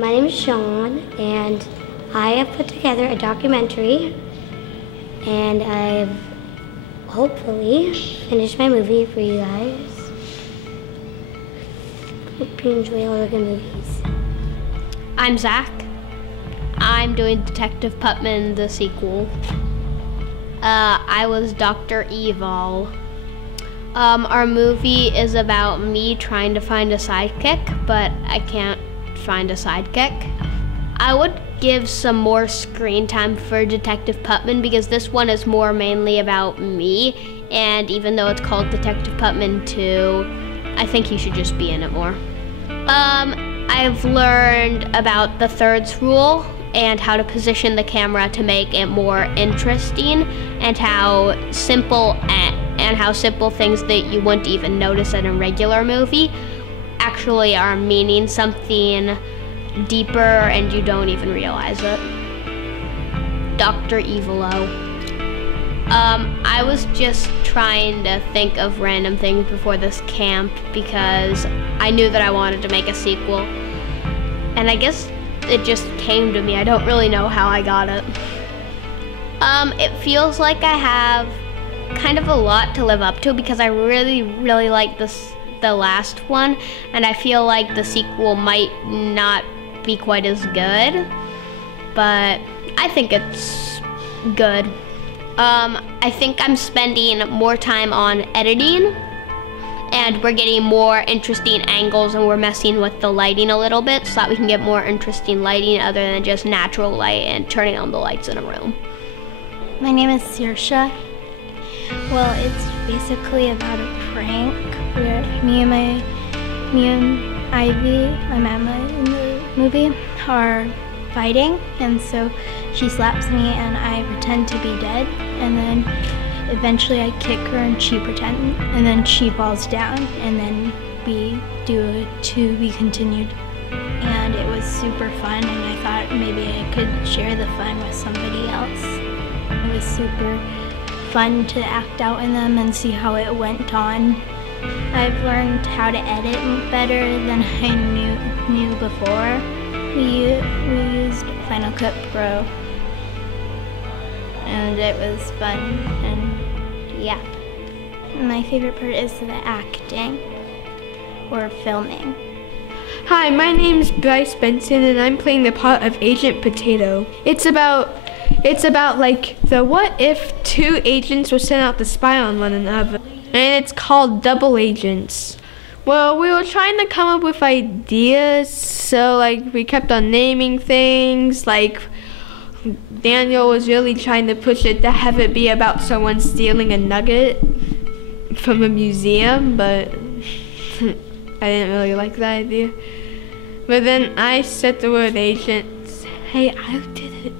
My name is Sean, and I have put together a documentary, and I've hopefully finished my movie for you guys. Hope you enjoy all the good movies. I'm Zach. I'm doing Detective Putman, the sequel. I was Dr. Evil. Our movie is about me trying to find a sidekick, but I can't find a sidekick. I would give some more screen time for Detective Putman because this one is more mainly about me, and even though it's called Detective Putman 2, I think he should just be in it more. I've learned about the thirds rule and how to position the camera to make it more interesting, and how simple things that you wouldn't even notice in a regular movie actually are meaning something deeper and you don't even realize it. Dr. Evilo. I was just trying to think of random things before this camp because I knew that I wanted to make a sequel. And I guess it just came to me. I don't really know how I got it. It feels like I have kind of a lot to live up to because I really, really like the last one, and I feel like the sequel might not be quite as good, but I think it's good. I think I'm spending more time on editing, and we're getting more interesting angles, and we're messing with the lighting a little bit so that we can get more interesting lighting other than just natural light and turning on the lights in a room. My name is Saoirse. Well, it's basically about a prank where me and Ivy, my mama in the movie, are fighting, and so she slaps me and I pretend to be dead, and then eventually I kick her and she pretends, and then she falls down, and then we do a to be continued. And it was super fun, and I thought maybe I could share the fun with somebody else. It was super fun to act out in them and see how it went on. I've learned how to edit better than I knew before. We used Final Cut Pro, and it was fun, and yeah. My favorite part is the acting or filming. Hi, my name's Bryce Benson, and I'm playing the part of Agent Potato. It's about like the what if two agents were sent out to spy on one another, and it's called Double Agents. Well, we were trying to come up with ideas, so like we kept on naming things. Like Daniel was really trying to push it to have it be about someone stealing a nugget from a museum, but I didn't really like that idea. But then I said the word agent. Hey, I did it.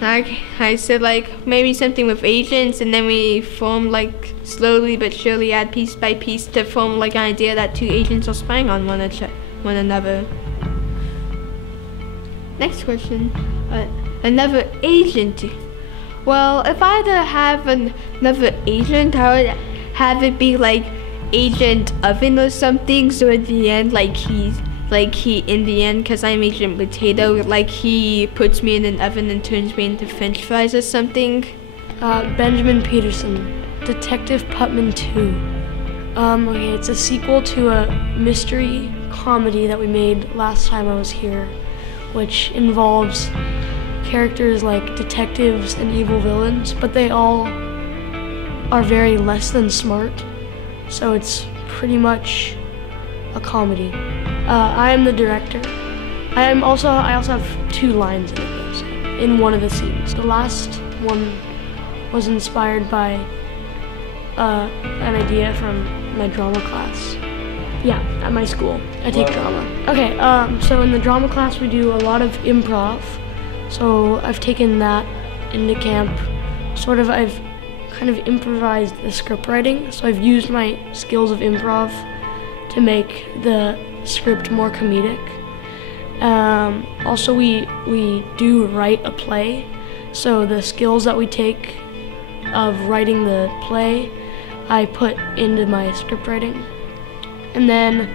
I said like maybe something with agents, and then we formed like slowly but surely add piece by piece to form like an idea that two agents are spying on one another. Next question. Another agent. Well, if I had to have another agent, I would have it be like Agent Oven or something, so at the end he in the end, because I'm Agent Potato, like he puts me in an oven and turns me into french fries or something. Benjamin Peterson, Detective Putman 2. Okay, it's a sequel to a mystery comedy that we made last time I was here, which involves characters like detectives and evil villains, but they all are very less than smart, so it's pretty much a comedy. I am the director. I also have 2 lines in it, in one of the scenes. The last one was inspired by an idea from my drama class. Yeah, at my school. I take drama. Okay, so in the drama class we do a lot of improv. So I've taken that into camp. I've kind of improvised the script writing. So I've used my skills of improv to make the script more comedic. Also, we do write a play, so the skills that we take of writing the play, I put into my script writing. And then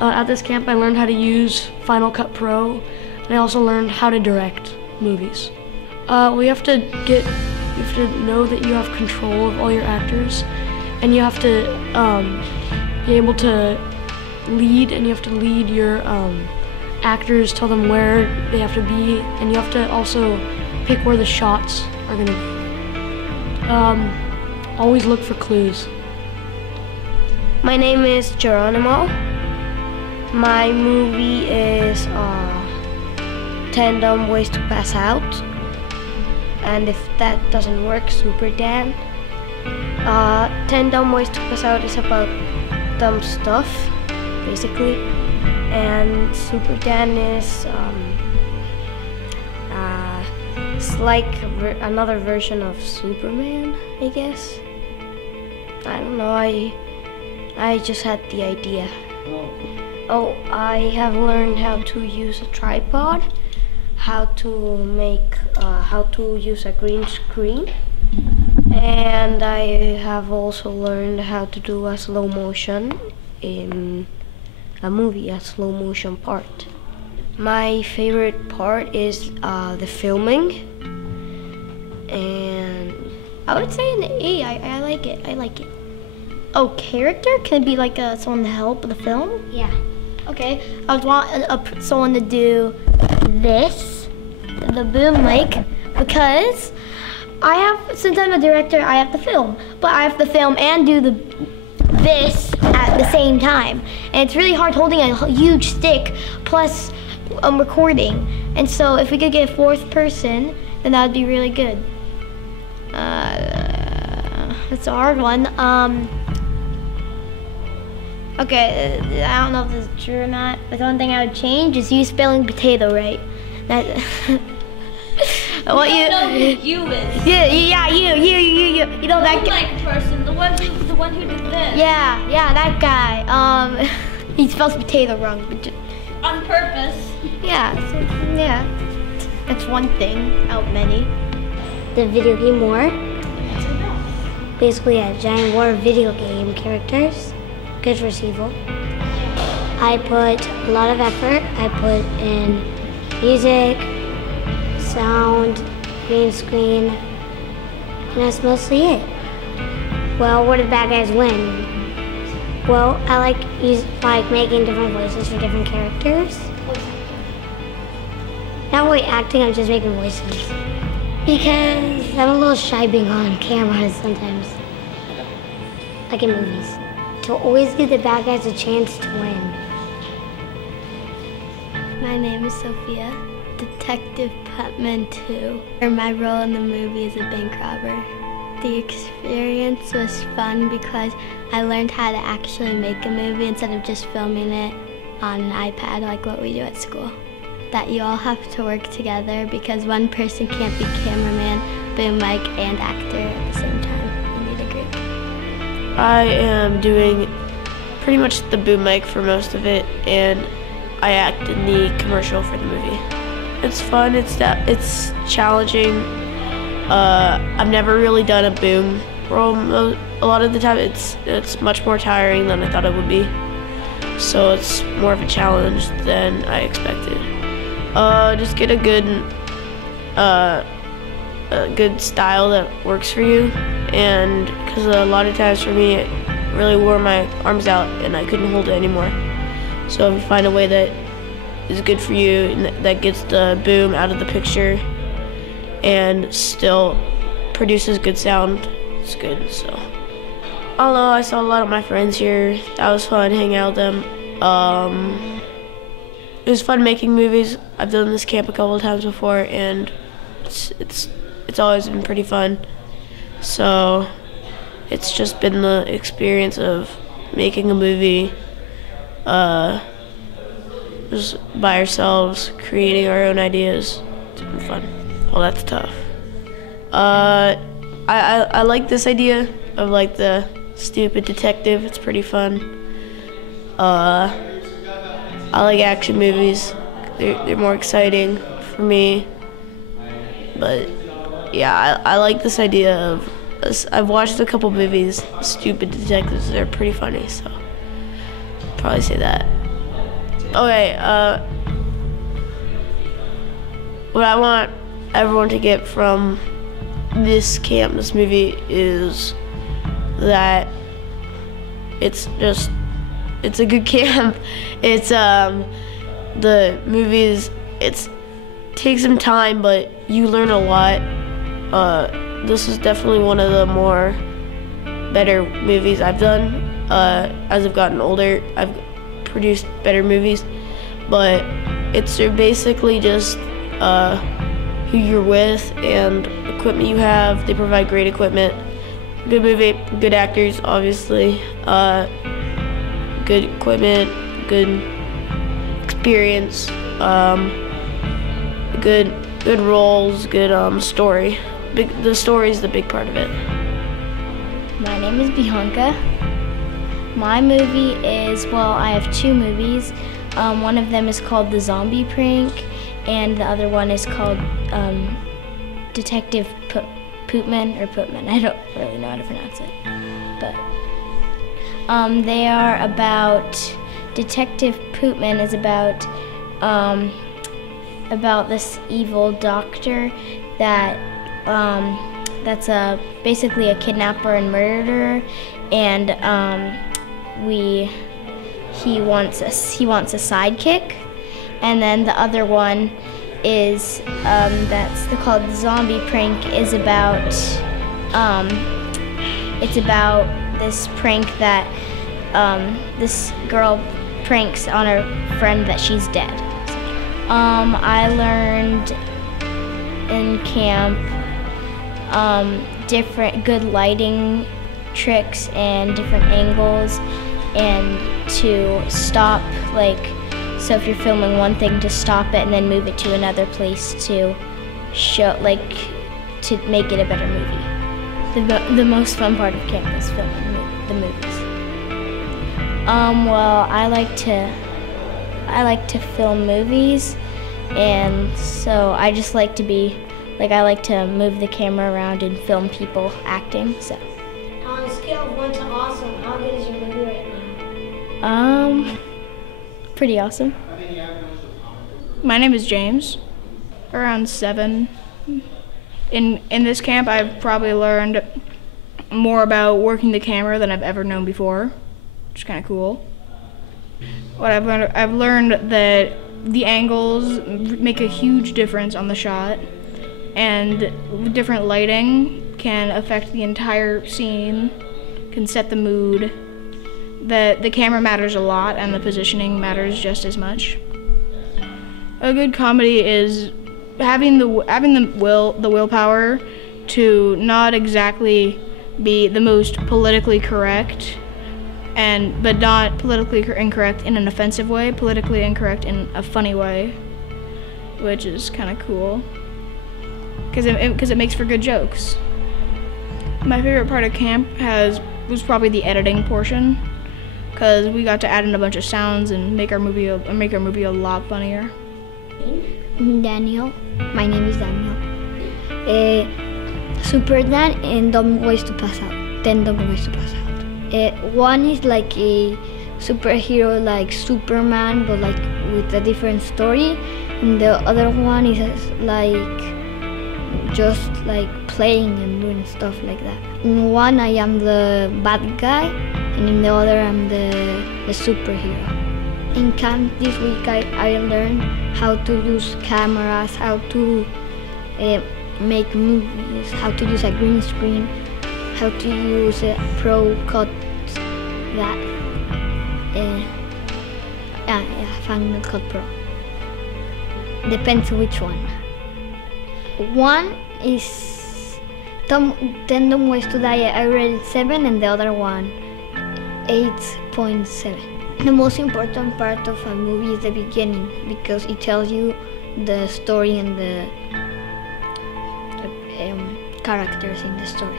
At this camp, I learned how to use Final Cut Pro, and I also learned how to direct movies. You have to know that you have control of all your actors, and you have to be able to lead, and you have to lead your actors, tell them where they have to be, and you have to also pick where the shots are gonna be. Always look for clues. My name is Geronimo. My movie is 10 Dumb Ways to Pass Out. And if that doesn't work, Super Dan. 10 Dumb Ways to Pass Out is about dumb stuff, basically. And Super Dan is it's like another version of Superman, I guess. I don't know, I just had the idea. Oh, I have learned how to use a tripod, how to use a green screen, and I have also learned how to do a slow motion in a movie, a slow motion part. My favorite part is the filming, and I would say an A. I like it. Oh, character? Can it be like someone to help the film? Yeah. Okay, I would want someone to do this, the boom mic, because since I'm a director, I have to film, but I have to film and do this at the same time, and it's really hard holding a huge stick plus recording. And so if we could get a fourth person, then that would be really good. That's a hard one. Okay, I don't know if this is true or not, but the one thing I would change is you spelling potato right. That. What you? Know who you is. Yeah, you. You know that guy. Like person, the one who did this. Yeah, that guy. He spells potato wrong, but On purpose. yeah, that's one thing out of many. The video game war. Basically a giant war of video game characters. Good versus evil. I put a lot of effort. I put in music, sound, green screen, and that's mostly it. Well, what do the bad guys win? Well, I like making different voices for different characters. Not really acting, I'm just making voices. Because I'm a little shy being on camera sometimes. Like in movies. To always give the bad guys a chance to win. My name is Sophia, Detective Putman 2. My role in the movie is a bank robber. The experience was fun because I learned how to actually make a movie instead of just filming it on an iPad like what we do at school. That you all have to work together because one person can't be cameraman, boom mic, and actor at the same time. You need a group. I am doing pretty much the boom mic for most of it, and I act in the commercial for the movie. It's fun, it's challenging. I've never really done a boom role. A lot of the time it's much more tiring than I thought it would be. So it's more of a challenge than I expected. Just get a good style that works for you, and because a lot of times for me it really wore my arms out and I couldn't hold it anymore. So if you find a way that is good for you and that gets the boom out of the picture and still produces good sound, it's good. So I don't know, I saw a lot of my friends here. That was fun hanging out with them. It was fun making movies. I've done this camp a couple of times before, and it's always been pretty fun. So it's just been the experience of making a movie just by ourselves, creating our own ideas. It's been fun. Well, that's tough. I like this idea of like the stupid detective. It's pretty fun. I like action movies. They're more exciting for me. But yeah, I like this idea of, I've watched a couple movies, stupid detectives. They're pretty funny, so I'll probably say that. Okay, what I want everyone to get from this camp, this movie, is that it's a good camp. It's the movies, it takes some time, but you learn a lot. This is definitely one of the more better movies I've done. As I've gotten older, I've produced better movies, but it's basically just who you're with and equipment you have. They provide great equipment, good movie, good actors, obviously, good equipment, good experience, good roles, good story. The story is the big part of it. My name is Bianca. My movie is, well, I have two movies. One of them is called The Zombie Prank, and the other one is called Detective Putman. I don't really know how to pronounce it. But they are about, Detective Putman is about this evil doctor that's basically a kidnapper and murderer, and he wants a sidekick. And then the other one is that's called The Zombie Prank, is about it's about this prank that this girl pranks on her friend that she's dead. I learned in camp different good lighting tricks and different angles, and to stop, like, so if you're filming one thing, to stop it and then move it to another place to show, like, to make it a better movie. The most fun part of camp is filming the movies. Well, I like to film movies, and so I just like to be, like, I like to move the camera around and film people acting, so. On a scale of 1 to awesome, how good is your movie right now? Pretty awesome. My name is James. Around 7. In this camp, I've probably learned more about working the camera than I've ever known before, which is kind of cool. What I've learned that the angles make a huge difference on the shot, and different lighting can affect the entire scene, can set the mood. That the camera matters a lot, and the positioning matters just as much. A good comedy is having the willpower to not exactly be the most politically correct, but not politically incorrect in an offensive way, politically incorrect in a funny way, which is kind of cool, because it makes for good jokes. My favorite part of camp was probably the editing portion, because we got to add in a bunch of sounds and make our movie a lot funnier. Daniel. My name is Daniel. Super Dan and Dumb Ways to Pass Out. 10 Dumb Ways to Pass Out. One is like a superhero like Superman, but like with a different story. And the other one is like just like playing and doing stuff like that. In one I am the bad guy, and in the other I'm the superhero. In camp this week I learned how to use cameras, how to make movies, how to use a green screen, how to use a Pro Cut, that Final Cut Pro. Depends which one. One is 10 Dumb Ways to Die. I rated 7, and the other one 8.7. The most important part of a movie is the beginning, because it tells you the story and the characters in the story.